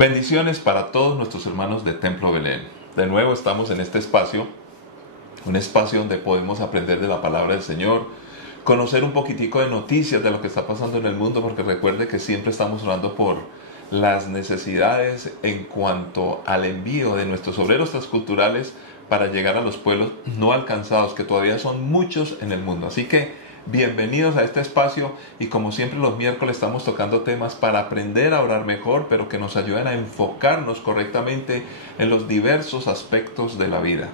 Bendiciones para todos nuestros hermanos de Templo Belén. De nuevo estamos en este espacio, un espacio donde podemos aprender de la palabra del Señor, conocer un poquitico de noticias de lo que está pasando en el mundo, porque recuerde que siempre estamos orando por las necesidades en cuanto al envío de nuestros obreros transculturales para llegar a los pueblos no alcanzados, que todavía son muchos en el mundo. Así que bienvenidos a este espacio, y como siempre los miércoles estamos tocando temas para aprender a orar mejor, pero que nos ayuden a enfocarnos correctamente en los diversos aspectos de la vida.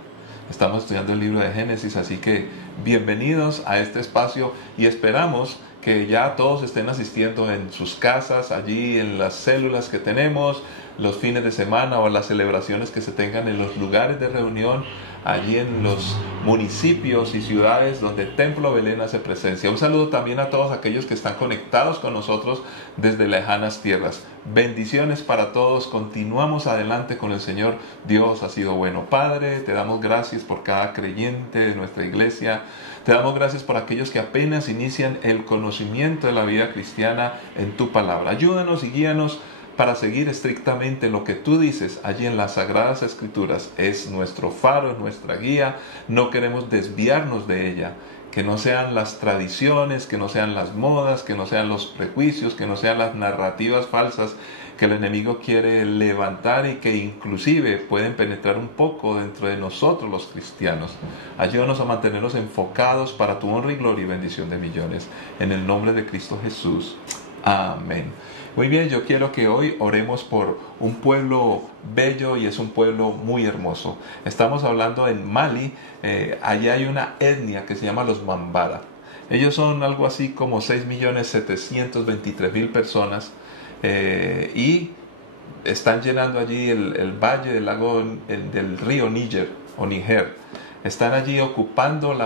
Estamos estudiando el libro de Génesis, así que bienvenidos a este espacio y esperamos que ya todos estén asistiendo en sus casas, allí en las células que tenemos, los fines de semana o las celebraciones que se tengan en los lugares de reunión, allí en los municipios y ciudades donde Templo Belén hace presencia. Un saludo también a todos aquellos que están conectados con nosotros desde lejanas tierras. Bendiciones para todos. Continuamos adelante con el Señor. Dios ha sido bueno. Padre, te damos gracias por cada creyente de nuestra iglesia. Te damos gracias por aquellos que apenas inician el conocimiento de la vida cristiana en tu palabra. Ayúdanos y guíanos para seguir estrictamente lo que tú dices allí en las Sagradas Escrituras. Es nuestro faro, es nuestra guía. No queremos desviarnos de ella. Que no sean las tradiciones, que no sean las modas, que no sean los prejuicios, que no sean las narrativas falsas que el enemigo quiere levantar y que inclusive pueden penetrar un poco dentro de nosotros los cristianos. Ayúdanos a mantenernos enfocados para tu honra y gloria y bendición de millones. En el nombre de Cristo Jesús. Amén. Muy bien, yo quiero que hoy oremos por un pueblo bello, y es un pueblo muy hermoso. Estamos hablando en Mali. Allí hay una etnia que se llama los Bambara. Ellos son algo así como 6.723.000 personas, y están llenando allí el valle del lago del río Níger o Níger. Están allí ocupando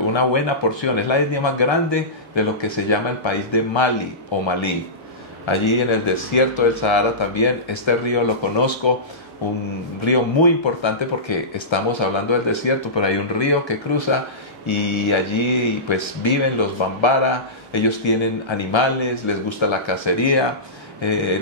una buena porción. Es la etnia más grande de lo que se llama el país de Mali o Malí. Allí en el desierto del Sahara también, este río lo conozco, un río muy importante porque estamos hablando del desierto, pero hay un río que cruza y allí pues viven los Bambara. Ellos tienen animales, les gusta la cacería.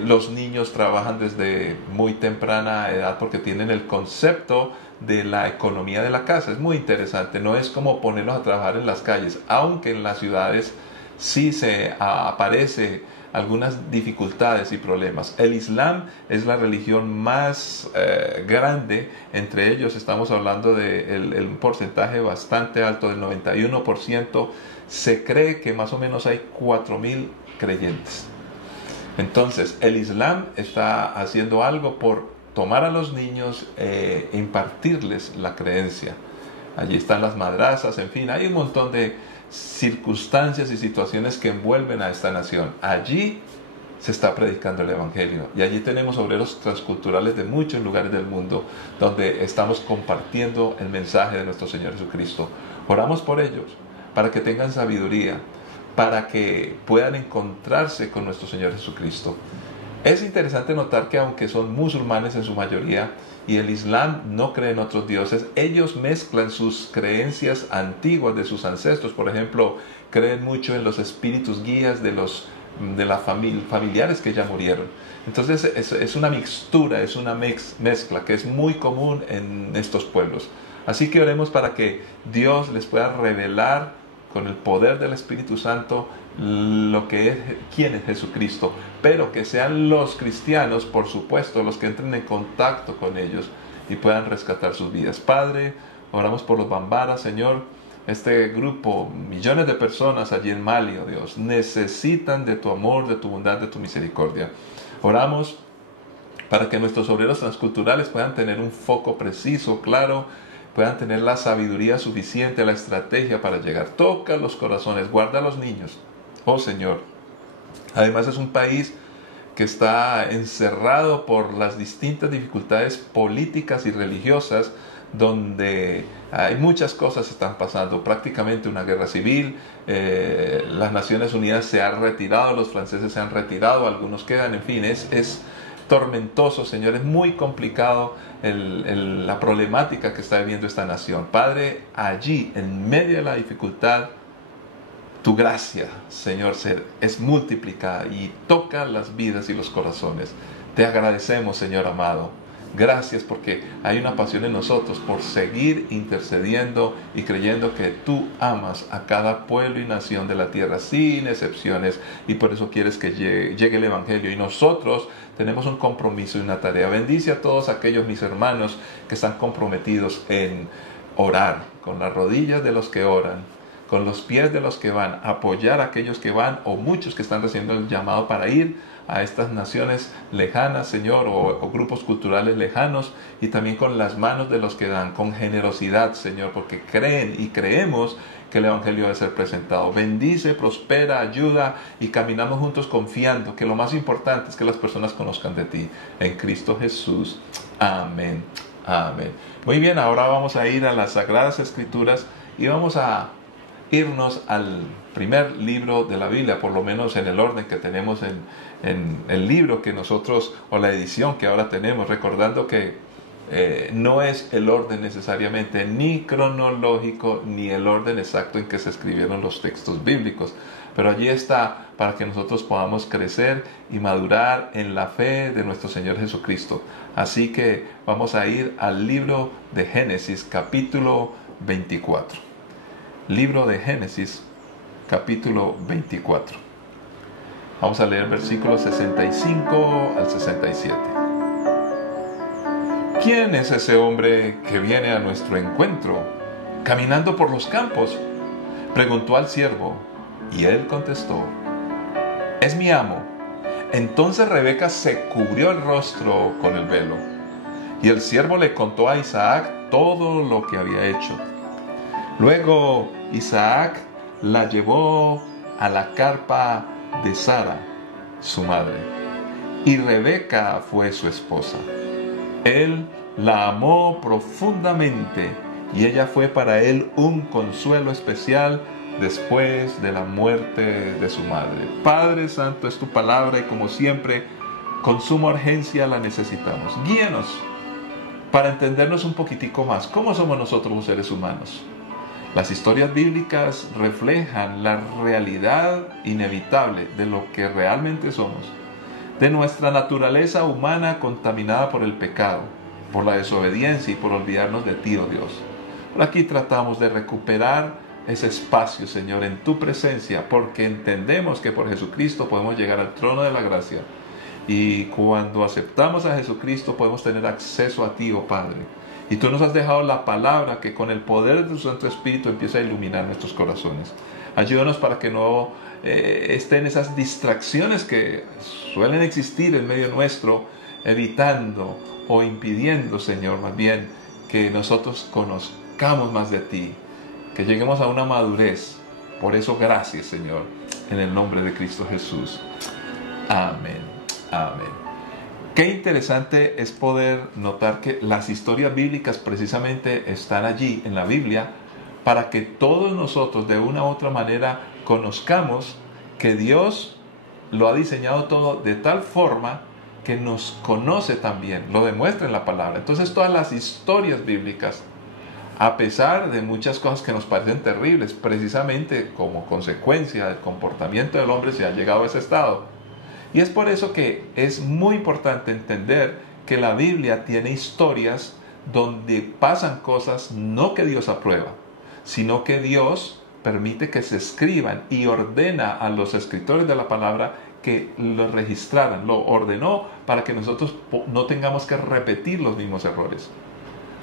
Los niños trabajan desde muy temprana edad porque tienen el concepto de la economía de la casa. Es muy interesante, no es como ponerlos a trabajar en las calles, aunque en las ciudades sí se aparece algunas dificultades y problemas. El Islam es la religión más grande entre ellos. Estamos hablando de un porcentaje bastante alto, del 91%. Se cree que más o menos hay 4.000 creyentes. Entonces, el Islam está haciendo algo por tomar a los niños e impartirles la creencia. Allí están las madrazas, en fin, hay un montón de circunstancias y situaciones que envuelven a esta nación. Allí se está predicando el Evangelio, y allí tenemos obreros transculturales de muchos lugares del mundo donde estamos compartiendo el mensaje de nuestro Señor Jesucristo. Oramos por ellos para que tengan sabiduría, para que puedan encontrarse con nuestro Señor Jesucristo. Es interesante notar que aunque son musulmanes en su mayoría y el Islam no cree en otros dioses, ellos mezclan sus creencias antiguas de sus ancestros. Por ejemplo, creen mucho en los espíritus guías de las familiares que ya murieron. Entonces es una mixtura, es una mezcla que es muy común en estos pueblos. Así que oremos para que Dios les pueda revelar con el poder del Espíritu Santo quién es Jesucristo, pero que sean los cristianos, por supuesto, los que entren en contacto con ellos y puedan rescatar sus vidas. Padre, oramos por los Bambara, Señor. Este grupo, millones de personas allí en Mali, oh Dios, necesitan de tu amor, de tu bondad, de tu misericordia. Oramos para que nuestros obreros transculturales puedan tener un foco preciso, claro, puedan tener la sabiduría suficiente, la estrategia para llegar. Toca los corazones, guarda a los niños, oh Señor. Además es un país que está encerrado por las distintas dificultades políticas y religiosas, donde hay muchas cosas que están pasando, prácticamente una guerra civil. Las Naciones Unidas se han retirado, los franceses se han retirado, algunos quedan, en fin, es tormentoso, Señor, es muy complicado la problemática que está viviendo esta nación. Padre, allí, en medio de la dificultad, tu gracia, Señor, es multiplicada y toca las vidas y los corazones. Te agradecemos, Señor amado. Gracias porque hay una pasión en nosotros por seguir intercediendo y creyendo que tú amas a cada pueblo y nación de la tierra sin excepciones, y por eso quieres que llegue el Evangelio, y nosotros tenemos un compromiso y una tarea. Bendice a todos aquellos mis hermanos que están comprometidos en orar, con las rodillas de los que oran, con los pies de los que van, apoyar a aquellos que van, o muchos que están recibiendo el llamado para ir a estas naciones lejanas, Señor, o grupos culturales lejanos, y también con las manos de los que dan, con generosidad, Señor, porque creen y creemos que el Evangelio debe ser presentado. Bendice, prospera, ayuda, y caminamos juntos confiando que lo más importante es que las personas conozcan de ti, en Cristo Jesús. Amén. Amén. Muy bien, ahora vamos a ir a las Sagradas Escrituras y vamos a irnos al primer libro de la Biblia, por lo menos en el orden que tenemos en el libro que nosotros, o la edición que ahora tenemos, recordando que no es el orden necesariamente ni cronológico ni el orden exacto en que se escribieron los textos bíblicos, pero allí está para que nosotros podamos crecer y madurar en la fe de nuestro Señor Jesucristo. Así que vamos a ir al libro de Génesis, capítulo 24. Libro de Génesis, capítulo 24. Vamos a leer versículos 65 al 67. ¿Quién es ese hombre que viene a nuestro encuentro, caminando por los campos?, preguntó al siervo, y él contestó, es mi amo. Entonces Rebeca se cubrió el rostro con el velo, y el siervo le contó a Isaac todo lo que había hecho. Luego Isaac la llevó a la carpa de Sara, su madre, y Rebeca fue su esposa. Él la amó profundamente, y ella fue para él un consuelo especial después de la muerte de su madre. Padre Santo, es tu palabra, y como siempre, con suma urgencia la necesitamos. Guíanos para entendernos un poquitico más. ¿Cómo somos nosotros los seres humanos? Las historias bíblicas reflejan la realidad inevitable de lo que realmente somos, de nuestra naturaleza humana contaminada por el pecado, por la desobediencia y por olvidarnos de ti, oh Dios. Por aquí tratamos de recuperar ese espacio, Señor, en tu presencia, porque entendemos que por Jesucristo podemos llegar al trono de la gracia, y cuando aceptamos a Jesucristo podemos tener acceso a ti, oh Padre. Y tú nos has dejado la palabra que con el poder de tu Santo Espíritu empieza a iluminar nuestros corazones. Ayúdanos para que no estén esas distracciones que suelen existir en medio nuestro, evitando o impidiendo, Señor, más bien que nosotros conozcamos más de ti, que lleguemos a una madurez. Por eso, gracias, Señor, en el nombre de Cristo Jesús. Amén. Amén. Qué interesante es poder notar que las historias bíblicas precisamente están allí en la Biblia para que todos nosotros de una u otra manera conozcamos que Dios lo ha diseñado todo de tal forma que nos conoce también, lo demuestra en la palabra. Entonces todas las historias bíblicas, a pesar de muchas cosas que nos parecen terribles, precisamente como consecuencia del comportamiento del hombre se ha llegado a ese estado. Y es por eso que es muy importante entender que la Biblia tiene historias donde pasan cosas no que Dios aprueba, sino que Dios permite que se escriban y ordena a los escritores de la palabra que lo registraran, lo ordenó para que nosotros no tengamos que repetir los mismos errores.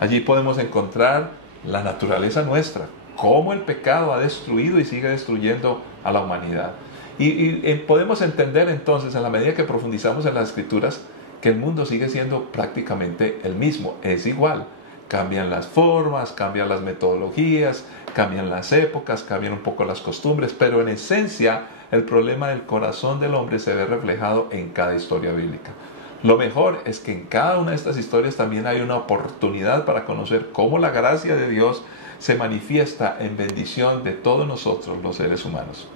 Allí podemos encontrar la naturaleza nuestra, cómo el pecado ha destruido y sigue destruyendo a la humanidad. Y podemos entender entonces, en la medida que profundizamos en las Escrituras, que el mundo sigue siendo prácticamente el mismo, es igual. Cambian las formas, cambian las metodologías, cambian las épocas, cambian un poco las costumbres, pero en esencia el problema del corazón del hombre se ve reflejado en cada historia bíblica. Lo mejor es que en cada una de estas historias también hay una oportunidad para conocer cómo la gracia de Dios se manifiesta en bendición de todos nosotros los seres humanos.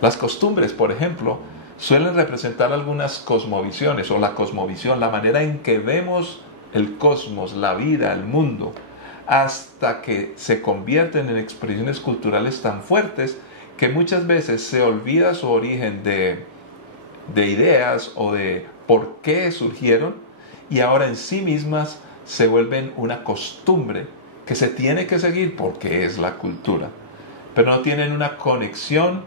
Las costumbres, por ejemplo, suelen representar algunas cosmovisiones, o la cosmovisión, la manera en que vemos el cosmos, la vida, el mundo, hasta que se convierten en expresiones culturales tan fuertes que muchas veces se olvida su origen de ideas o de por qué surgieron y ahora en sí mismas se vuelven una costumbre que se tiene que seguir porque es la cultura, pero no tienen una conexión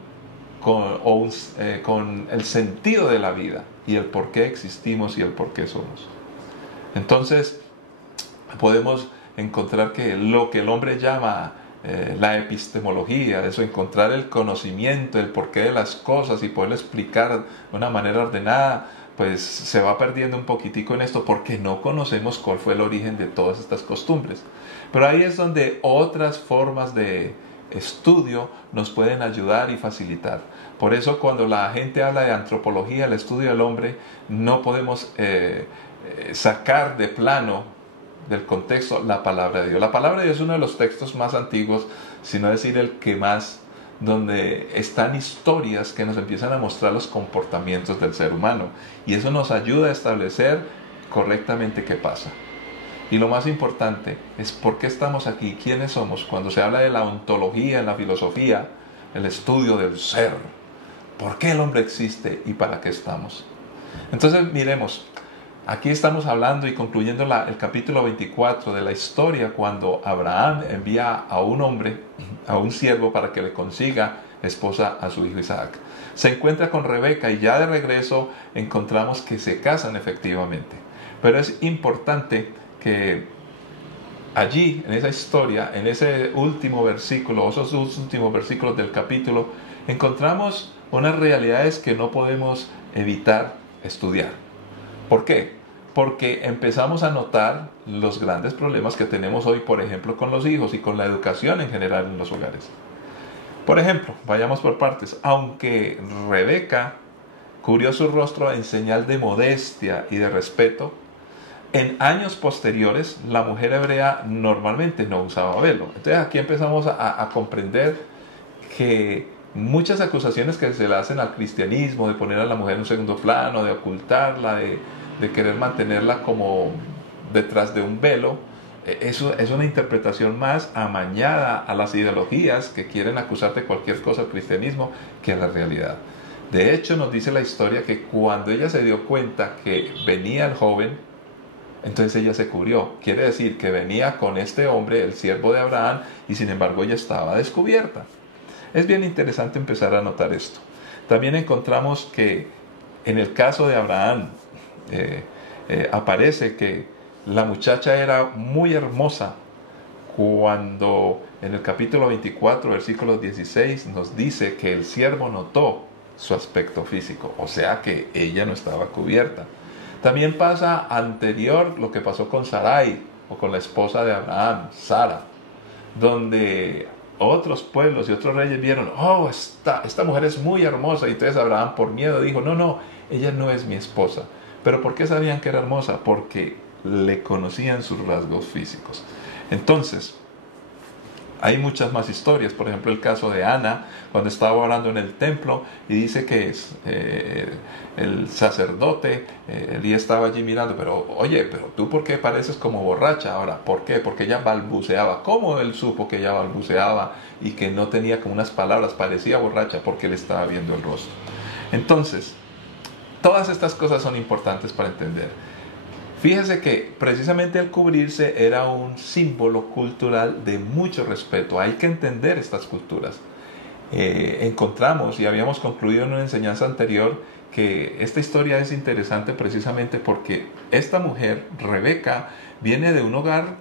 con el sentido de la vida y el por qué existimos y el por qué somos. Entonces podemos encontrar que lo que el hombre llama la epistemología, eso, encontrar el conocimiento, el porqué de las cosas y poderlo explicar de una manera ordenada, pues se va perdiendo un poquitico en esto porque no conocemos cuál fue el origen de todas estas costumbres. Pero ahí es donde otras formas de estudio nos pueden ayudar y facilitar. Por eso cuando la gente habla de antropología, el estudio del hombre, no podemos sacar de plano del contexto la palabra de Dios. La palabra de Dios es uno de los textos más antiguos, si no decir el que más, donde están historias que nos empiezan a mostrar los comportamientos del ser humano, y eso nos ayuda a establecer correctamente qué pasa. Y lo más importante es por qué estamos aquí, quiénes somos. Cuando se habla de la ontología en la filosofía, el estudio del ser, por qué el hombre existe y para qué estamos. Entonces miremos, aquí estamos hablando y concluyendo el capítulo 24 de la historia cuando Abraham envía a un hombre, a un siervo, para que le consiga esposa a su hijo Isaac. Se encuentra con Rebeca y ya de regreso encontramos que se casan efectivamente. Pero es importante que allí, en esa historia, en ese último versículo, esos últimos versículos del capítulo, encontramos unas realidades que no podemos evitar estudiar. ¿Por qué? Porque empezamos a notar los grandes problemas que tenemos hoy, por ejemplo, con los hijos y con la educación en general en los hogares. Por ejemplo, vayamos por partes. Aunque Rebeca cubrió su rostro en señal de modestia y de respeto, en años posteriores la mujer hebrea normalmente no usaba velo. Entonces aquí empezamos a comprender que muchas acusaciones que se le hacen al cristianismo, de poner a la mujer en un segundo plano, de ocultarla, de querer mantenerla como detrás de un velo, eso es una interpretación más amañada a las ideologías que quieren acusar de cualquier cosa al cristianismo que a la realidad. De hecho, nos dice la historia que cuando ella se dio cuenta que venía el joven, entonces ella se cubrió. Quiere decir que venía con este hombre, el siervo de Abraham, y sin embargo ella estaba descubierta. Es bien interesante empezar a notar esto. También encontramos que en el caso de Abraham aparece que la muchacha era muy hermosa cuando en el capítulo 24, versículo 16, nos dice que el siervo notó su aspecto físico, o sea que ella no estaba cubierta. También pasa anterior lo que pasó con Sarai, o con la esposa de Abraham, Sara, donde otros pueblos y otros reyes vieron, oh, esta mujer es muy hermosa, y entonces Abraham por miedo dijo, no, ella no es mi esposa. ¿Pero por qué sabían que era hermosa? Porque le conocían sus rasgos físicos. Entonces, hay muchas más historias. Por ejemplo, el caso de Ana, cuando estaba orando en el templo, y dice que el sacerdote, Elías estaba allí mirando, pero tú ¿por qué pareces como borracha ahora? ¿Por qué? Porque ella balbuceaba. ¿Cómo él supo que ella balbuceaba y que no tenía como unas palabras? Parecía borracha porque él estaba viendo el rostro. Entonces, todas estas cosas son importantes para entender. Fíjese que precisamente el cubrirse era un símbolo cultural de mucho respeto. Hay que entender estas culturas. Encontramos, y habíamos concluido en una enseñanza anterior, que esta historia es interesante precisamente porque esta mujer, Rebeca, viene de un hogar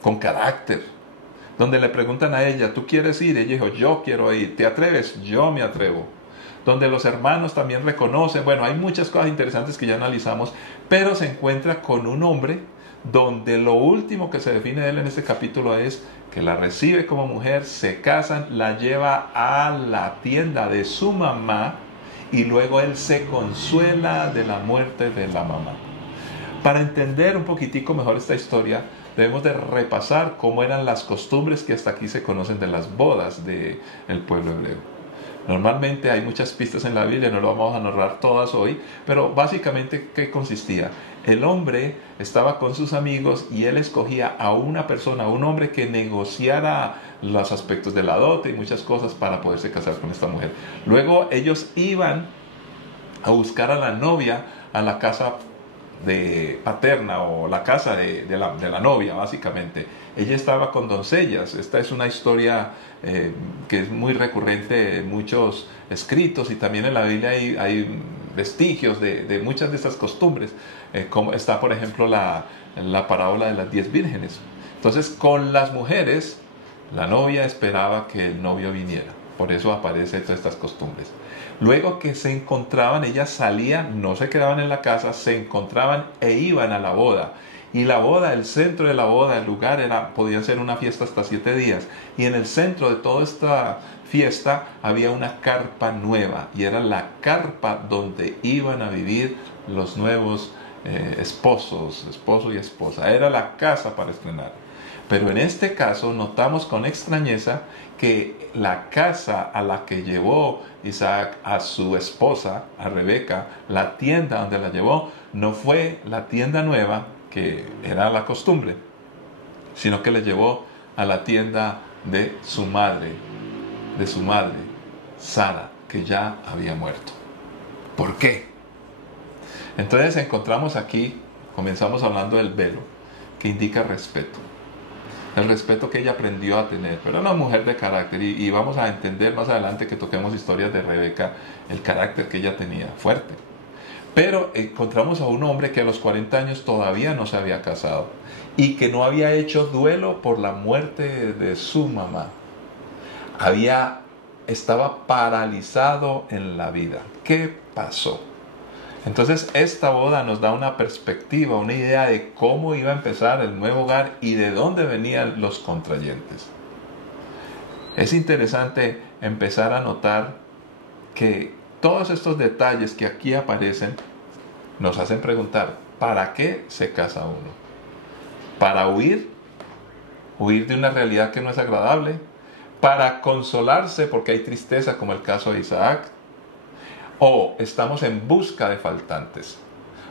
con carácter, donde le preguntan a ella, ¿tú quieres ir? Ella dijo, yo quiero ir. ¿Te atreves? Yo me atrevo. Donde los hermanos también reconocen, bueno, hay muchas cosas interesantes que ya analizamos, pero se encuentra con un hombre donde lo último que se define de él en este capítulo es que la recibe como mujer, se casan, la lleva a la tienda de su mamá y luego él se consuela de la muerte de la mamá. Para entender un poquitico mejor esta historia, debemos de repasar cómo eran las costumbres que hasta aquí se conocen de las bodas del pueblo hebreo. Normalmente hay muchas pistas en la Biblia, no lo vamos a narrar todas hoy, pero básicamente, ¿qué consistía? El hombre estaba con sus amigos y él escogía a una persona, a un hombre que negociara los aspectos de la dote y muchas cosas para poderse casar con esta mujer. Luego ellos iban a buscar a la novia a la casa de paterna o la casa de la novia, básicamente. Ella estaba con doncellas. Esta es una historia que es muy recurrente en muchos escritos, y también en la Biblia hay vestigios de muchas de estas costumbres, como está por ejemplo la parábola de las 10 vírgenes. Entonces, con las mujeres, la novia esperaba que el novio viniera. Por eso aparecen todas estas costumbres. Luego que se encontraban, ellas salían, no se quedaban en la casa, se encontraban e iban a la boda. Y la boda, el centro de la boda, el lugar podía ser una fiesta hasta 7 días. Y en el centro de toda esta fiesta había una carpa nueva. Y era la carpa donde iban a vivir los nuevos esposo y esposa. Era la casa para estrenar. Pero en este caso notamos con extrañeza que la casa a la que llevó Isaac a su esposa, a Rebeca, la tienda donde la llevó, no fue la tienda nueva, que era la costumbre, sino que le llevó a la tienda de su madre, Sara, que ya había muerto. ¿Por qué? Entonces encontramos aquí, comenzamos hablando del velo, que indica respeto. El respeto que ella aprendió a tener, pero era una mujer de carácter, y vamos a entender más adelante que toquemos historias de Rebeca, el carácter que ella tenía, fuerte. Pero encontramos a un hombre que a los 40 años todavía no se había casado, y que no había hecho duelo por la muerte de su mamá. Estaba paralizado en la vida. ¿Qué pasó? Entonces esta boda nos da una perspectiva, una idea de cómo iba a empezar el nuevo hogar y de dónde venían los contrayentes. Es interesante empezar a notar que todos estos detalles que aquí aparecen nos hacen preguntar, ¿para qué se casa uno? ¿Para huir? ¿Huir de una realidad que no es agradable? ¿Para consolarse porque hay tristeza, como el caso de Isaac? ¿O estamos en busca de faltantes?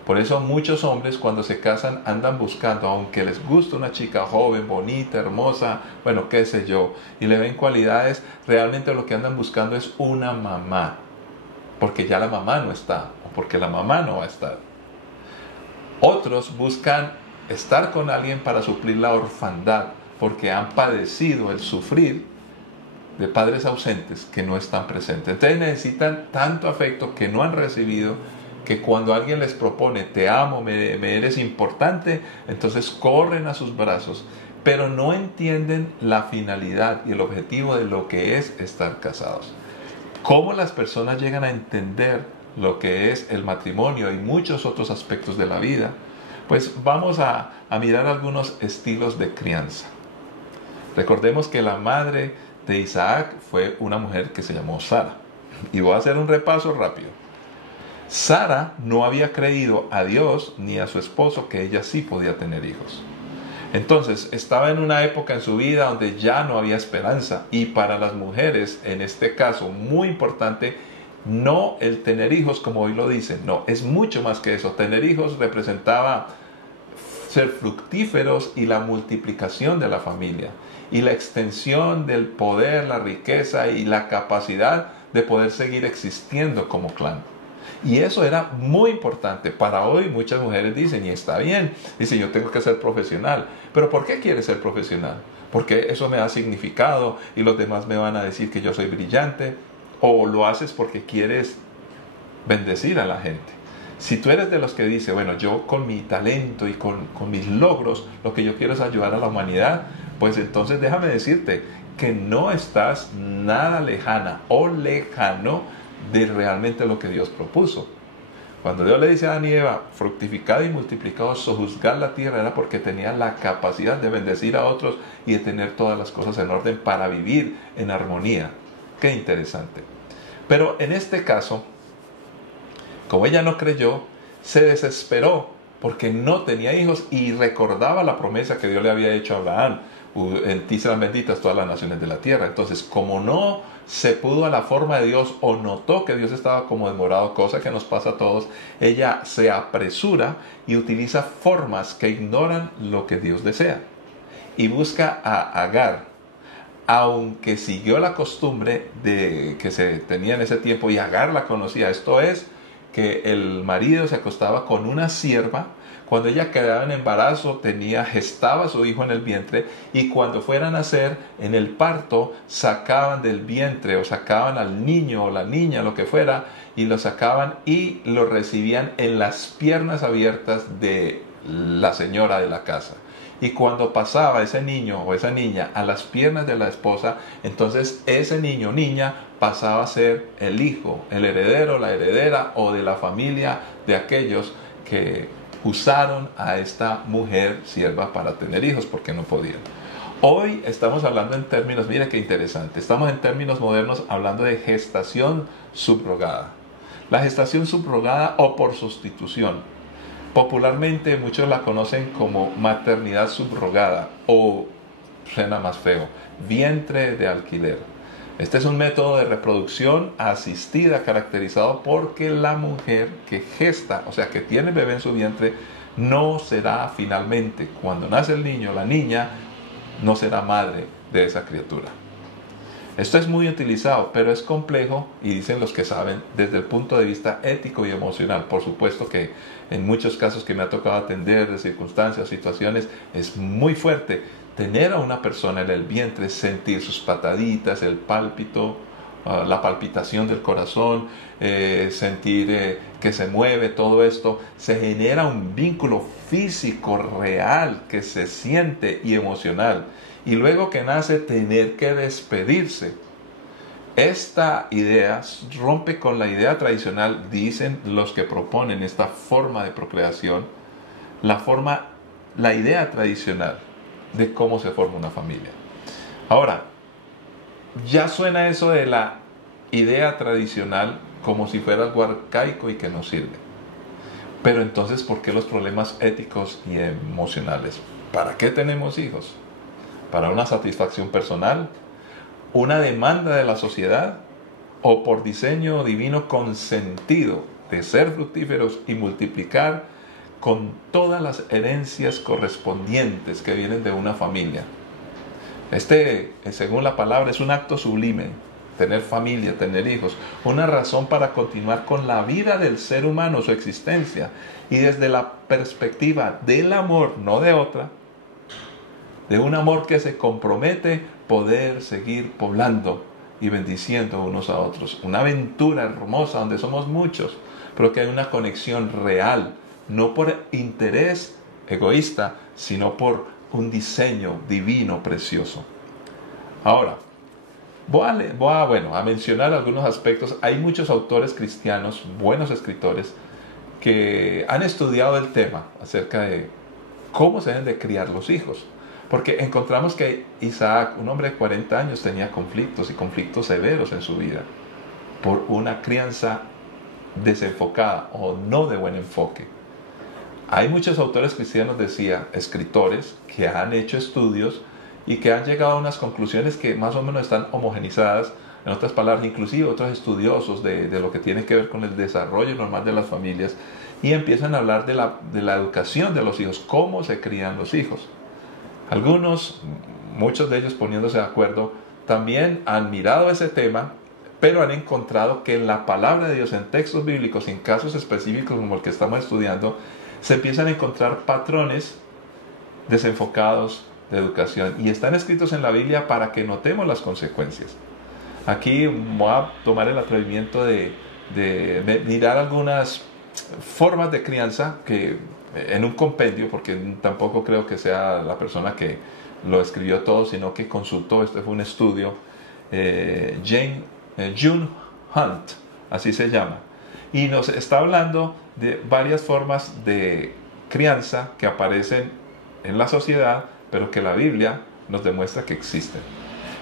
Por eso muchos hombres cuando se casan andan buscando, aunque les gusta una chica joven, bonita, hermosa, bueno, qué sé yo, y le ven cualidades, realmente lo que andan buscando es una mamá, porque ya la mamá no está, o porque la mamá no va a estar. Otros buscan estar con alguien para suplir la orfandad, porque han padecido el sufrir de padres ausentes que no están presentes. Entonces necesitan tanto afecto que no han recibido, que cuando alguien les propone, te amo, me eres importante, entonces corren a sus brazos, pero no entienden la finalidad y el objetivo de lo que es estar casados. ¿Cómo las personas llegan a entender lo que es el matrimonio y muchos otros aspectos de la vida? Pues vamos a mirar algunos estilos de crianza. Recordemos que la madre de Isaac fue una mujer que se llamó Sara. Y voy a hacer un repaso rápido. Sara no había creído a Dios ni a su esposo que ella sí podía tener hijos. Entonces estaba en una época en su vida donde ya no había esperanza. Y para las mujeres, en este caso muy importante, no el tener hijos como hoy lo dicen. No, es mucho más que eso. Tener hijos representaba ser fructíferos y la multiplicación de la familia, y la extensión del poder, la riqueza y la capacidad de poder seguir existiendo como clan. Y eso era muy importante. Para hoy muchas mujeres dicen, y está bien, dicen, yo tengo que ser profesional. ¿Pero por qué quieres ser profesional? Porque eso me da significado y los demás me van a decir que yo soy brillante. ¿O lo haces porque quieres bendecir a la gente? Si tú eres de los que dice, bueno, yo con mi talento y con mis logros, lo que yo quiero es ayudar a la humanidad, pues entonces déjame decirte que no estás nada lejana o lejano de realmente lo que Dios propuso. Cuando Dios le dice a Adán y Eva, fructificad y multiplicad, sojuzgad la tierra, era porque tenía la capacidad de bendecir a otros y de tener todas las cosas en orden para vivir en armonía. Qué interesante. Pero en este caso, como ella no creyó, se desesperó porque no tenía hijos y recordaba la promesa que Dios le había hecho a Abraham. En ti serán benditas todas las naciones de la tierra. Entonces, como no se pudo a la forma de Dios o notó que Dios estaba como demorado, cosa que nos pasa a todos, ella se apresura y utiliza formas que ignoran lo que Dios desea. Y busca a Agar, aunque siguió la costumbre que se tenía en ese tiempo y Agar la conocía. Esto es, que el marido se acostaba con una sierva. Cuando ella quedaba en embarazo, gestaba a su hijo en el vientre, y cuando fueran a nacer en el parto, sacaban del vientre o sacaban al niño o la niña, lo que fuera, y lo sacaban y lo recibían en las piernas abiertas de la señora de la casa. Y cuando pasaba ese niño o esa niña a las piernas de la esposa, entonces ese niño o niña pasaba a ser el hijo, el heredero, la heredera o de la familia de aquellos que usaron a esta mujer sierva para tener hijos porque no podían. Hoy estamos hablando en términos, mira qué interesante, estamos en términos modernos hablando de gestación subrogada. La gestación subrogada o por sustitución. Popularmente muchos la conocen como maternidad subrogada o, suena más feo, vientre de alquiler. Este es un método de reproducción asistida caracterizado porque la mujer que gesta, o sea que tiene bebé en su vientre, no será finalmente, cuando nace el niño o la niña, no será madre de esa criatura. Esto es muy utilizado, pero es complejo, y dicen los que saben, desde el punto de vista ético y emocional. Por supuesto que en muchos casos que me ha tocado atender, de circunstancias, situaciones, es muy fuerte tener a una persona en el vientre, sentir sus pataditas, el pálpito, la palpitación del corazón, sentir que se mueve, todo esto, se genera un vínculo físico real que se siente y emocional. Y luego que nace, tener que despedirse. Esta idea rompe con la idea tradicional, dicen los que proponen esta forma de procreación, la idea tradicional de cómo se forma una familia. Ahora, ya suena eso de la idea tradicional como si fuera algo arcaico y que no sirve. Pero entonces, ¿por qué los problemas éticos y emocionales? ¿Para qué tenemos hijos? ¿Para una satisfacción personal? ¿Una demanda de la sociedad? ¿O por diseño divino consentido de ser fructíferos y multiplicar con todas las herencias correspondientes que vienen de una familia? Según la palabra, es un acto sublime, tener familia, tener hijos, una razón para continuar con la vida del ser humano, su existencia, y desde la perspectiva del amor, no de otra, de un amor que se compromete poder seguir poblando y bendiciendo unos a otros. Una aventura hermosa donde somos muchos, pero que hay una conexión real, no por interés egoísta, sino por un diseño divino precioso. Ahora, voy a mencionar algunos aspectos. Hay muchos autores cristianos, buenos escritores, que han estudiado el tema acerca de cómo se deben de criar los hijos. Porque encontramos que Isaac, un hombre de 40 años, tenía conflictos y conflictos severos en su vida por una crianza desenfocada o no de buen enfoque. Hay muchos autores cristianos, escritores, que han hecho estudios y que han llegado a unas conclusiones que más o menos están homogenizadas. En otras palabras, inclusive otros estudiosos de lo que tiene que ver con el desarrollo normal de las familias, y empiezan a hablar de la educación de los hijos, cómo se crían los hijos. Algunos, muchos de ellos poniéndose de acuerdo, también han mirado ese tema, pero han encontrado que en la palabra de Dios, en textos bíblicos, en casos específicos como el que estamos estudiando, se empiezan a encontrar patrones desenfocados de educación, y están escritos en la Biblia para que notemos las consecuencias. Aquí voy a tomar el atrevimiento de mirar algunas formas de crianza que en un compendio, porque tampoco creo que sea la persona que lo escribió todo, sino que consultó. Este fue un estudio, June Hunt, así se llama, y nos está hablando de varias formas de crianza que aparecen en la sociedad, pero que la Biblia nos demuestra que existen.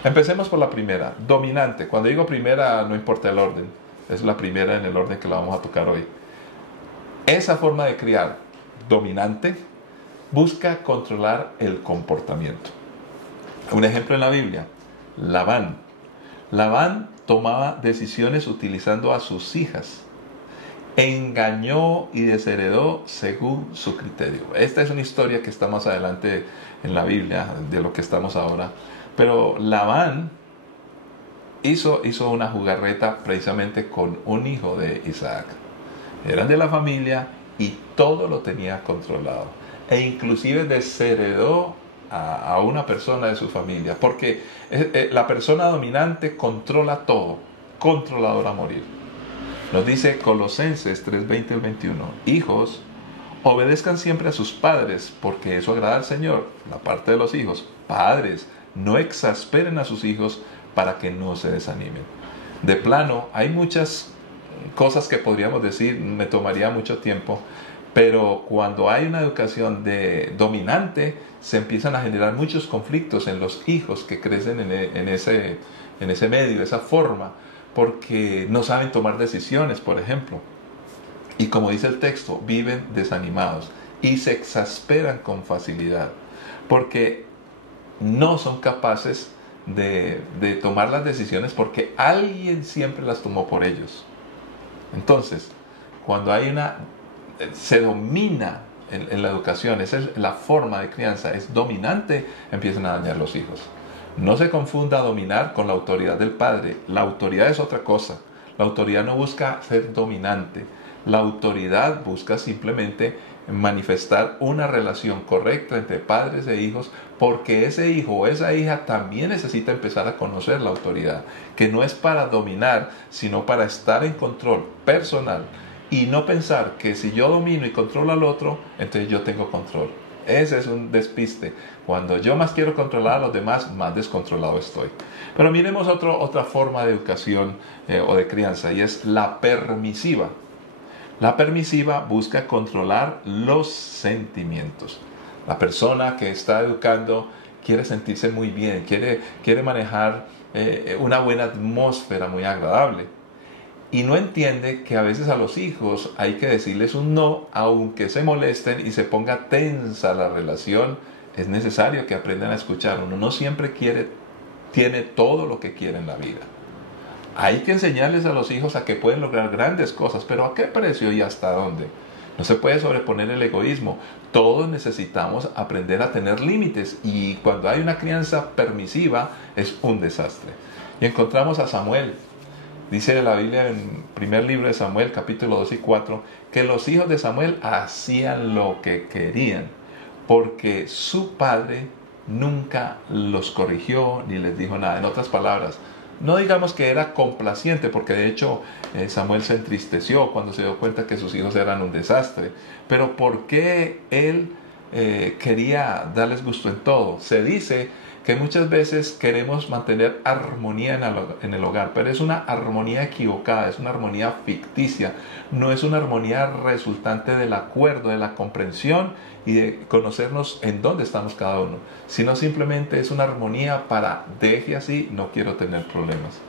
Empecemos por la primera, dominante. Cuando digo primera, no importa el orden, es la primera en el orden que la vamos a tocar hoy. Esa forma de criar, dominante, busca controlar el comportamiento. Un ejemplo en la Biblia, Labán. Labán tomaba decisiones utilizando a sus hijas. Engañó y desheredó según su criterio. Esta es una historia que está más adelante en la Biblia de lo que estamos ahora. Pero Labán hizo una jugarreta precisamente con un hijo de Isaac. eran de la familia y todo lo tenía controlado. E inclusive desheredó a una persona de su familia, porque la persona dominante controla todo, controlador a morir. Nos dice Colosenses 3:20 al 21, hijos, obedezcan siempre a sus padres, porque eso agrada al Señor. La parte de los hijos, padres, no exasperen a sus hijos para que no se desanimen. De plano, hay muchas cosas que podríamos decir, me tomaría mucho tiempo, pero cuando hay una educación dominante, se empiezan a generar muchos conflictos en los hijos que crecen en ese medio, esa forma, porque no saben tomar decisiones, por ejemplo. Y como dice el texto, viven desanimados y se exasperan con facilidad, porque no son capaces de tomar las decisiones porque alguien siempre las tomó por ellos. Entonces, cuando se domina en la educación, esa es la forma de crianza, es dominante, empiezan a dañar los hijos. No se confunda dominar con la autoridad del padre. La autoridad es otra cosa. La autoridad no busca ser dominante. La autoridad busca simplemente manifestar una relación correcta entre padres e hijos, porque ese hijo o esa hija también necesita empezar a conocer la autoridad, que no es para dominar, sino para estar en control personal y no pensar que si yo domino y controlo al otro, entonces yo tengo control. Ese es un despiste. Cuando yo más quiero controlar a los demás, más descontrolado estoy. Pero miremos otra forma de educación o de crianza, y es la permisiva. La permisiva busca controlar los sentimientos. La persona que está educando quiere sentirse muy bien, quiere manejar una buena atmósfera muy agradable. Y no entiende que a veces a los hijos hay que decirles un no, aunque se molesten y se ponga tensa la relación. Es necesario que aprendan a escuchar. Uno no siempre tiene todo lo que quiere en la vida. Hay que enseñarles a los hijos a que pueden lograr grandes cosas, pero ¿a qué precio y hasta dónde? No se puede sobreponer el egoísmo. Todos necesitamos aprender a tener límites, y cuando hay una crianza permisiva es un desastre. Y encontramos a Samuel. Dice la Biblia en primer libro de Samuel, capítulo 2 y 4, que los hijos de Samuel hacían lo que querían, porque su padre nunca los corrigió ni les dijo nada. En otras palabras, no digamos que era complaciente, porque de hecho Samuel se entristeció cuando se dio cuenta que sus hijos eran un desastre. Pero ¿por qué él quería darles gusto en todo? Se dice que muchas veces queremos mantener armonía en el hogar, pero es una armonía equivocada, es una armonía ficticia, no es una armonía resultante del acuerdo, de la comprensión y de conocernos en dónde estamos cada uno, sino simplemente es una armonía para deje así, no quiero tener problemas.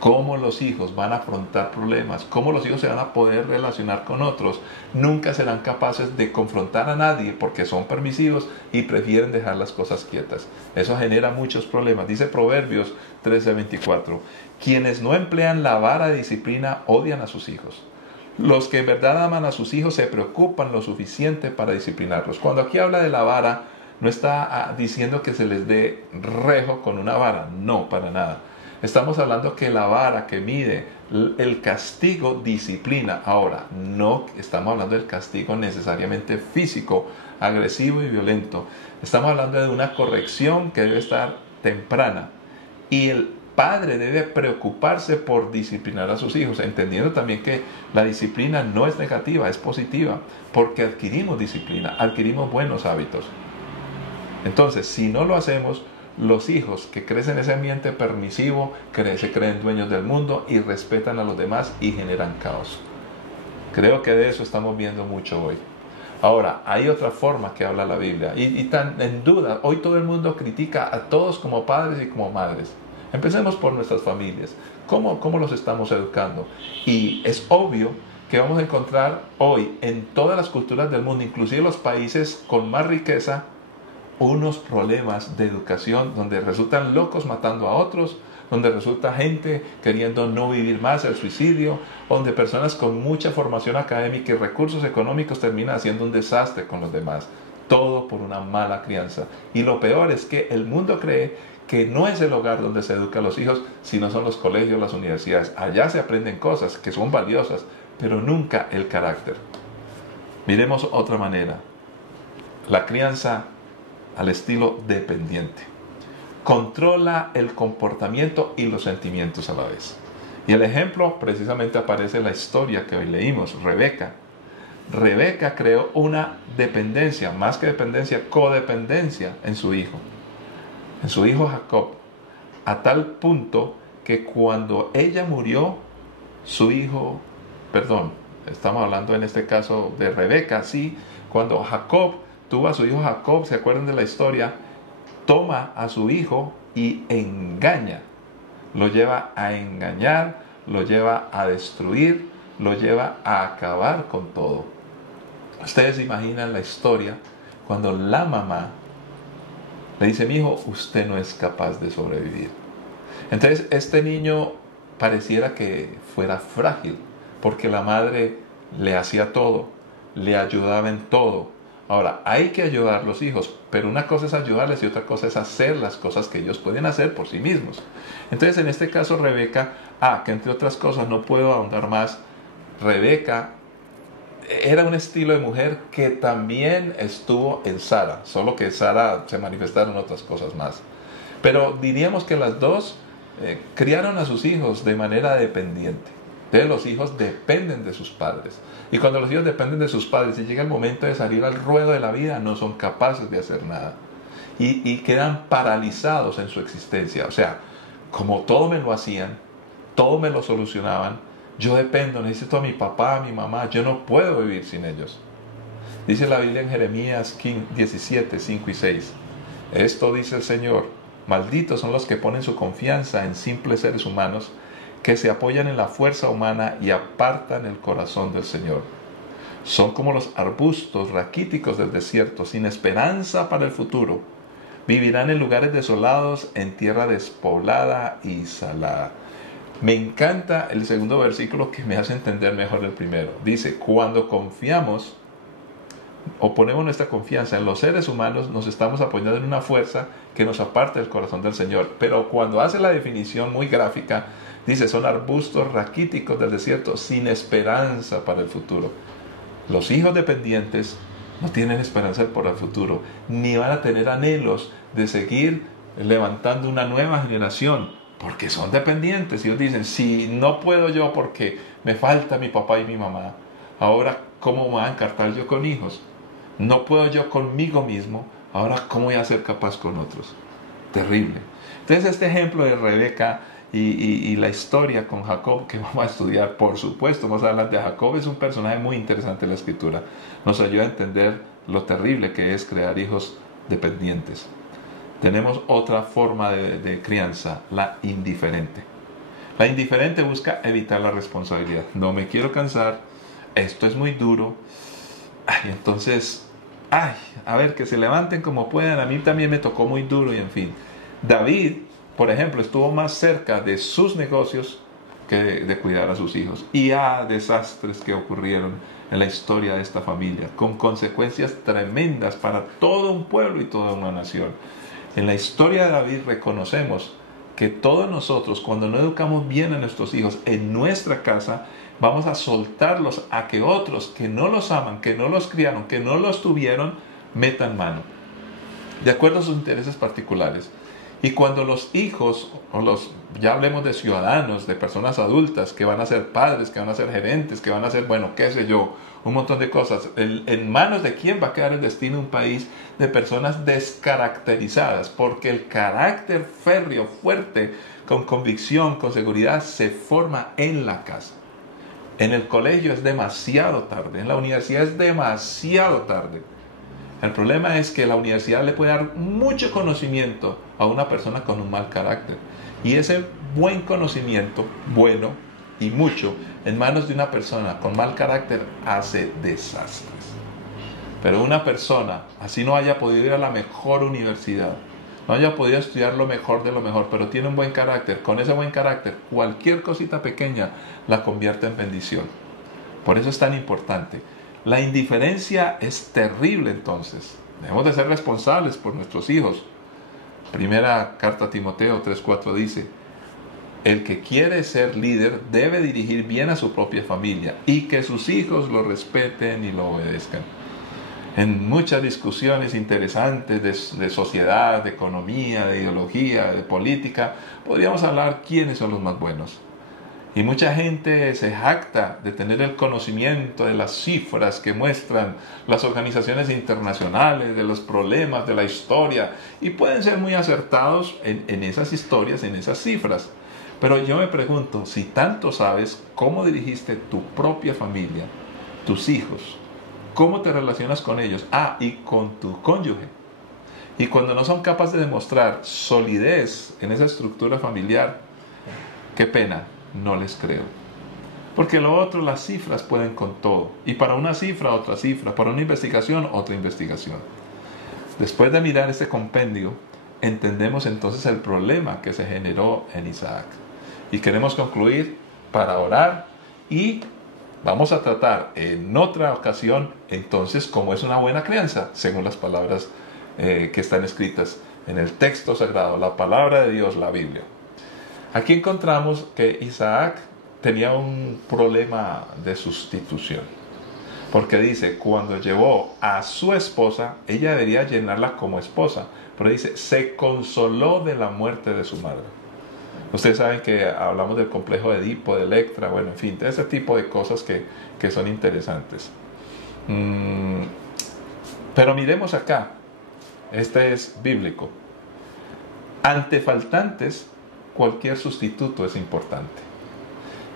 Cómo los hijos van a afrontar problemas, cómo los hijos se van a poder relacionar con otros, nunca serán capaces de confrontar a nadie porque son permisivos y prefieren dejar las cosas quietas. Eso genera muchos problemas. Dice Proverbios 13:24, quienes no emplean la vara de disciplina odian a sus hijos. Los que en verdad aman a sus hijos se preocupan lo suficiente para disciplinarlos. Cuando aquí habla de la vara, no está diciendo que se les dé rejo con una vara, no, para nada. Estamos hablando que la vara que mide el castigo disciplina. Ahora, no estamos hablando del castigo necesariamente físico, agresivo y violento. Estamos hablando de una corrección que debe estar temprana. Y el padre debe preocuparse por disciplinar a sus hijos, entendiendo también que la disciplina no es negativa, es positiva, porque adquirimos disciplina, adquirimos buenos hábitos. Entonces, si no lo hacemos, los hijos que crecen en ese ambiente permisivo se creen dueños del mundo y respetan a los demás y generan caos. Creo que de eso estamos viendo mucho hoy. Ahora, hay otra forma que habla la Biblia y tan en duda, hoy todo el mundo critica a todos como padres y como madres. Empecemos por nuestras familias. ¿Cómo los estamos educando? Y es obvio que vamos a encontrar hoy en todas las culturas del mundo, inclusive los países con más riqueza, unos problemas de educación donde resultan locos matando a otros, donde resulta gente queriendo no vivir más, el suicidio, donde personas con mucha formación académica y recursos económicos terminan haciendo un desastre con los demás. Todo por una mala crianza. Y lo peor es que el mundo cree que no es el hogar donde se educa a los hijos, sino son los colegios, las universidades. Allá se aprenden cosas que son valiosas, pero nunca el carácter. Miremos otra manera. La crianza al estilo dependiente. Controla el comportamiento y los sentimientos a la vez. Y el ejemplo precisamente aparece en la historia que hoy leímos, Rebeca. Rebeca creó una dependencia, más que dependencia, codependencia en su hijo Jacob, a tal punto que cuando ella murió, estamos hablando en este caso de Rebeca, sí, cuando Jacob tuvo a su hijo Jacob, ¿se acuerdan de la historia? Toma a su hijo y engaña, lo lleva a engañar, lo lleva a destruir, lo lleva a acabar con todo. Ustedes imaginan la historia cuando la mamá le dice: mi hijo, usted no es capaz de sobrevivir. Entonces este niño pareciera que fuera frágil, porque la madre le hacía todo, le ayudaba en todo. Ahora, hay que ayudar a los hijos, pero una cosa es ayudarles y otra cosa es hacer las cosas que ellos pueden hacer por sí mismos. Entonces, en este caso, Rebeca, que entre otras cosas, no puedo ahondar más, Rebeca era un estilo de mujer que también estuvo en Sara, solo que en Sara se manifestaron otras cosas más. Pero diríamos que las dos criaron a sus hijos de manera dependiente. Entonces los hijos dependen de sus padres. Y cuando los hijos dependen de sus padres y llega el momento de salir al ruedo de la vida, no son capaces de hacer nada. Y quedan paralizados en su existencia. O sea, como todo me lo hacían, todo me lo solucionaban, yo dependo, necesito a mi papá, a mi mamá, yo no puedo vivir sin ellos. Dice la Biblia en Jeremías 17, 5 y 6. Esto dice el Señor: malditos son los que ponen su confianza en simples seres humanos, que se apoyan en la fuerza humana y apartan el corazón del Señor. Son como los arbustos raquíticos del desierto, sin esperanza para el futuro. Vivirán en lugares desolados, en tierra despoblada y salada. Me encanta el segundo versículo, que me hace entender mejor el primero. Dice: cuando confiamos o ponemos nuestra confianza en los seres humanos, nos estamos apoyando en una fuerza que nos aparta del corazón del Señor. Pero cuando hace la definición muy gráfica, dice: son arbustos raquíticos del desierto, sin esperanza para el futuro. Los hijos dependientes no tienen esperanza por el futuro, ni van a tener anhelos de seguir levantando una nueva generación, porque son dependientes. Y ellos dicen: si no puedo yo porque me falta mi papá y mi mamá, ahora ¿cómo me voy a encartar yo con hijos? No puedo yo conmigo mismo, ahora ¿cómo voy a ser capaz con otros? Terrible. Entonces este ejemplo de Rebeca y la historia con Jacob, que vamos a estudiar, por supuesto, más adelante, Jacob es un personaje muy interesante en la Escritura. Nos ayuda a entender lo terrible que es crear hijos dependientes. Tenemos otra forma de crianza, la indiferente. La indiferente busca evitar la responsabilidad. No me quiero cansar, esto es muy duro. Entonces, a ver, que se levanten como puedan, a mí también me tocó muy duro, y en fin. David, por ejemplo, estuvo más cerca de sus negocios que de cuidar a sus hijos. Y desastres que ocurrieron en la historia de esta familia, con consecuencias tremendas para todo un pueblo y toda una nación. En la historia de David reconocemos que todos nosotros, cuando no educamos bien a nuestros hijos en nuestra casa, vamos a soltarlos a que otros que no los aman, que no los criaron, que no los tuvieron, metan mano, de acuerdo a sus intereses particulares. Y cuando los hijos, ya hablemos de ciudadanos, de personas adultas, que van a ser padres, que van a ser gerentes, que van a ser, qué sé yo, un montón de cosas, ¿en manos de quién va a quedar el destino de un país? De personas descaracterizadas, porque el carácter férreo, fuerte, con convicción, con seguridad, se forma en la casa. En el colegio es demasiado tarde, en la universidad es demasiado tarde. El problema es que la universidad le puede dar mucho conocimiento a una persona con un mal carácter. Y ese buen conocimiento, bueno y mucho, en manos de una persona con mal carácter, hace desastres. Pero una persona, así no haya podido ir a la mejor universidad, no haya podido estudiar lo mejor de lo mejor, pero tiene un buen carácter, con ese buen carácter, cualquier cosita pequeña la convierte en bendición. Por eso es tan importante. La indiferencia es terrible. Entonces debemos de ser responsables por nuestros hijos. Primera carta a Timoteo 3:4 dice: el que quiere ser líder debe dirigir bien a su propia familia y que sus hijos lo respeten y lo obedezcan. En muchas discusiones interesantes de sociedad, de economía, de ideología, de política, podríamos hablar quiénes son los más buenos. Y mucha gente se jacta de tener el conocimiento de las cifras que muestran las organizaciones internacionales, de los problemas de la historia, y pueden ser muy acertados en esas historias, en esas cifras. Pero yo me pregunto, si tanto sabes cómo dirigiste tu propia familia, tus hijos, cómo te relacionas con ellos, y con tu cónyuge, y cuando no son capaces de demostrar solidez en esa estructura familiar, qué pena, no les creo. Porque lo otro, las cifras pueden con todo. Y para una cifra, otra cifra. Para una investigación, otra investigación. Después de mirar este compendio, entendemos entonces el problema que se generó en Isaac. Y queremos concluir para orar y vamos a tratar en otra ocasión entonces cómo es una buena crianza, según las palabras que están escritas en el texto sagrado, la palabra de Dios, la Biblia. Aquí encontramos que Isaac tenía un problema de sustitución. Porque dice, cuando llevó a su esposa, ella debería llenarla como esposa. Pero dice, se consoló de la muerte de su madre. Ustedes saben que hablamos del complejo de Edipo, de Electra, bueno, en fin, de ese tipo de cosas que son interesantes. Pero miremos acá, este es bíblico. Ante faltantes, cualquier sustituto es importante.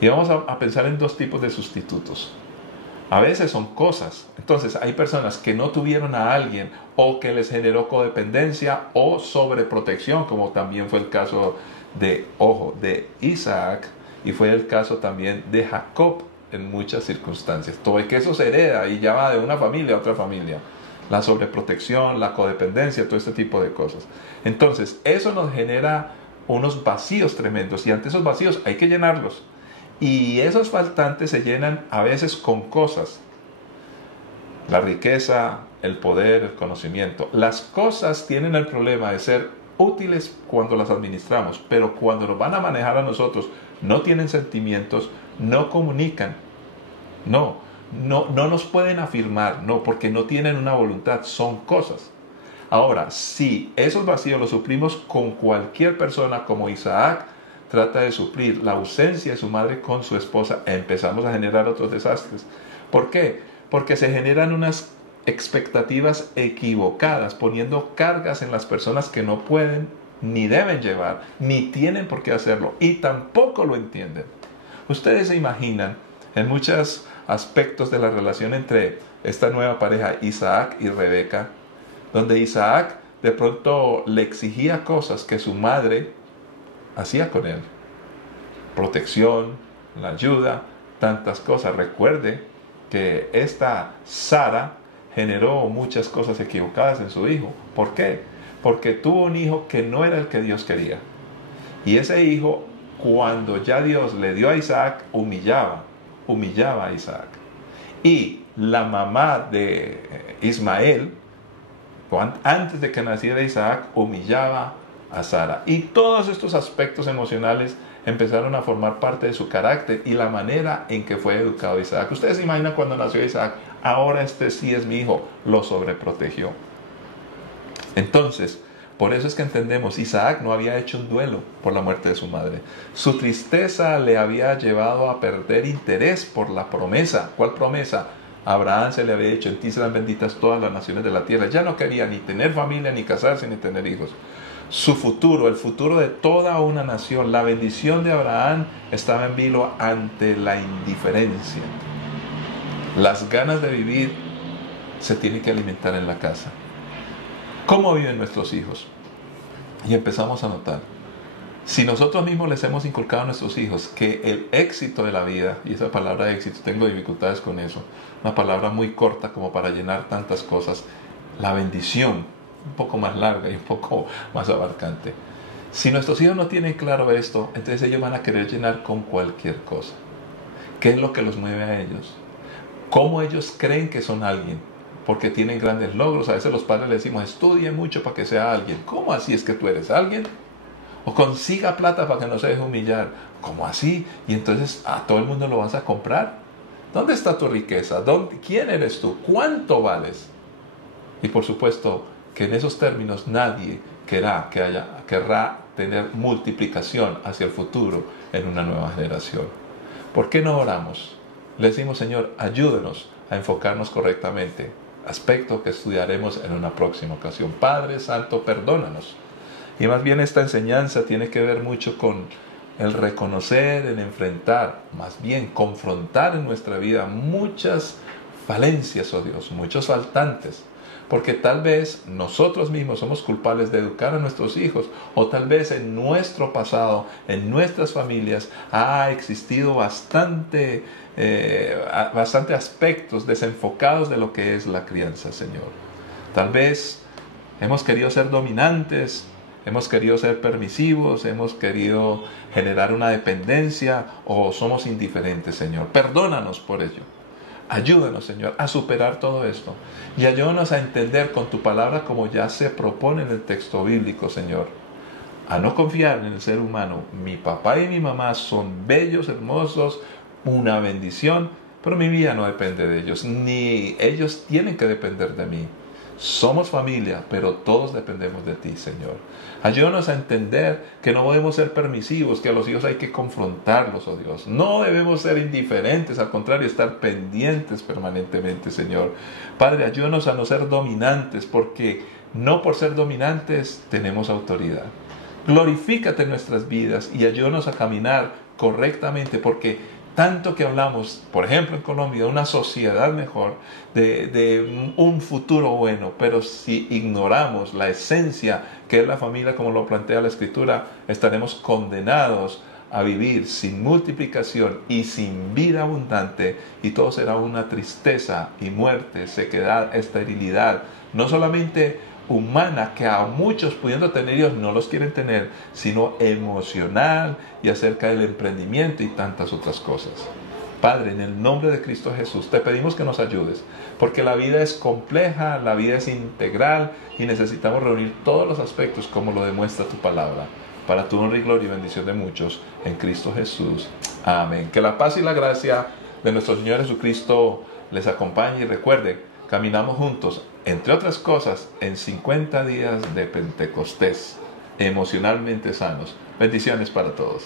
Y vamos a pensar en dos tipos de sustitutos. A veces son cosas. Entonces hay personas que no tuvieron a alguien o que les generó codependencia o sobreprotección, como también fue el caso de Isaac, y fue el caso también de Jacob en muchas circunstancias. Todo es que eso se hereda y ya va de una familia a otra familia. La sobreprotección, la codependencia, todo este tipo de cosas. Entonces eso nos genera unos vacíos tremendos y ante esos vacíos hay que llenarlos. Y esos faltantes se llenan a veces con cosas. La riqueza, el poder, el conocimiento. Las cosas tienen el problema de ser útiles cuando las administramos, pero cuando nos van a manejar a nosotros, no tienen sentimientos, no comunican. No nos pueden afirmar, no, porque no tienen una voluntad, son cosas. Ahora, si esos vacíos los suplimos con cualquier persona como Isaac, trata de suplir la ausencia de su madre con su esposa, empezamos a generar otros desastres. ¿Por qué? Porque se generan unas expectativas equivocadas, poniendo cargas en las personas que no pueden, ni deben llevar, ni tienen por qué hacerlo, y tampoco lo entienden. Ustedes se imaginan en muchos aspectos de la relación entre esta nueva pareja, Isaac y Rebeca, donde Isaac de pronto le exigía cosas que su madre hacía con él. Protección, la ayuda, tantas cosas. Recuerde que esta Sara generó muchas cosas equivocadas en su hijo. ¿Por qué? Porque tuvo un hijo que no era el que Dios quería. Y ese hijo, cuando ya Dios le dio a Isaac, humillaba a Isaac. Y la mamá de Ismael, antes de que naciera Isaac, humillaba a Sara. Y todos estos aspectos emocionales empezaron a formar parte de su carácter y la manera en que fue educado Isaac. Ustedes se imaginan cuando nació Isaac, ahora este sí es mi hijo, lo sobreprotegió. Entonces, por eso es que entendemos, Isaac no había hecho un duelo por la muerte de su madre. Su tristeza le había llevado a perder interés por la promesa. ¿Cuál promesa? A Abraham se le había dicho, en ti serán benditas todas las naciones de la tierra. Ya no quería ni tener familia, ni casarse, ni tener hijos. Su futuro, el futuro de toda una nación, la bendición de Abraham estaba en vilo ante la indiferencia. Las ganas de vivir se tienen que alimentar en la casa. ¿Cómo viven nuestros hijos? Y empezamos a notar, si nosotros mismos les hemos inculcado a nuestros hijos que el éxito de la vida, y esa palabra éxito, tengo dificultades con eso, una palabra muy corta como para llenar tantas cosas, la bendición, un poco más larga y un poco más abarcante. Si nuestros hijos no tienen claro esto, entonces ellos van a querer llenar con cualquier cosa. ¿Qué es lo que los mueve a ellos? ¿Cómo ellos creen que son alguien? Porque tienen grandes logros. A veces los padres les decimos, estudie mucho para que sea alguien. ¿Cómo así es que tú eres alguien? O consiga plata para que no se deje humillar. ¿Cómo así? Y entonces a todo el mundo lo vas a comprar. ¿Dónde está tu riqueza? ¿Quién eres tú? ¿Cuánto vales? Y por supuesto que en esos términos nadie querrá tener multiplicación hacia el futuro en una nueva generación. ¿Por qué no oramos? Le decimos, Señor, ayúdenos a enfocarnos correctamente, aspecto que estudiaremos en una próxima ocasión. Padre Santo, perdónanos. Y más bien esta enseñanza tiene que ver mucho con el reconocer, el enfrentar, más bien confrontar en nuestra vida muchas falencias, oh Dios, muchos faltantes. Porque tal vez nosotros mismos somos culpables de educar a nuestros hijos, o tal vez en nuestro pasado, en nuestras familias, ha existido bastante aspectos desenfocados de lo que es la crianza, Señor. Tal vez hemos querido ser dominantes, hemos querido ser permisivos, hemos querido generar una dependencia, o somos indiferentes, Señor. Perdónanos por ello. Ayúdanos, Señor, a superar todo esto. Y ayúdanos a entender con tu palabra, como ya se propone en el texto bíblico, Señor, a no confiar en el ser humano. Mi papá y mi mamá son bellos, hermosos, una bendición, pero mi vida no depende de ellos, ni ellos tienen que depender de mí. Somos familia, pero todos dependemos de ti, Señor. Ayúdanos a entender que no podemos ser permisivos, que a los hijos hay que confrontarlos, oh Dios. No debemos ser indiferentes, al contrario, estar pendientes permanentemente, Señor. Padre, ayúdanos a no ser dominantes, porque no por ser dominantes tenemos autoridad. Glorifícate en nuestras vidas y ayúdanos a caminar correctamente, porque tanto que hablamos, por ejemplo en Colombia, de una sociedad mejor, de un futuro bueno, pero si ignoramos la esencia que es la familia, como lo plantea la Escritura, estaremos condenados a vivir sin multiplicación y sin vida abundante, y todo será una tristeza y muerte, sequedad, esterilidad, no solamente humana, que a muchos pudiendo tener hijos no los quieren tener, sino emocional, y acerca del emprendimiento y tantas otras cosas. Padre, en el nombre de Cristo Jesús, te pedimos que nos ayudes, porque la vida es compleja, la vida es integral, y necesitamos reunir todos los aspectos como lo demuestra tu palabra, para tu honra y gloria y bendición de muchos, en Cristo Jesús. Amén. Que la paz y la gracia de nuestro Señor Jesucristo les acompañe, y recuerden, caminamos juntos, entre otras cosas, en 50 días de Pentecostés, emocionalmente sanos. Bendiciones para todos.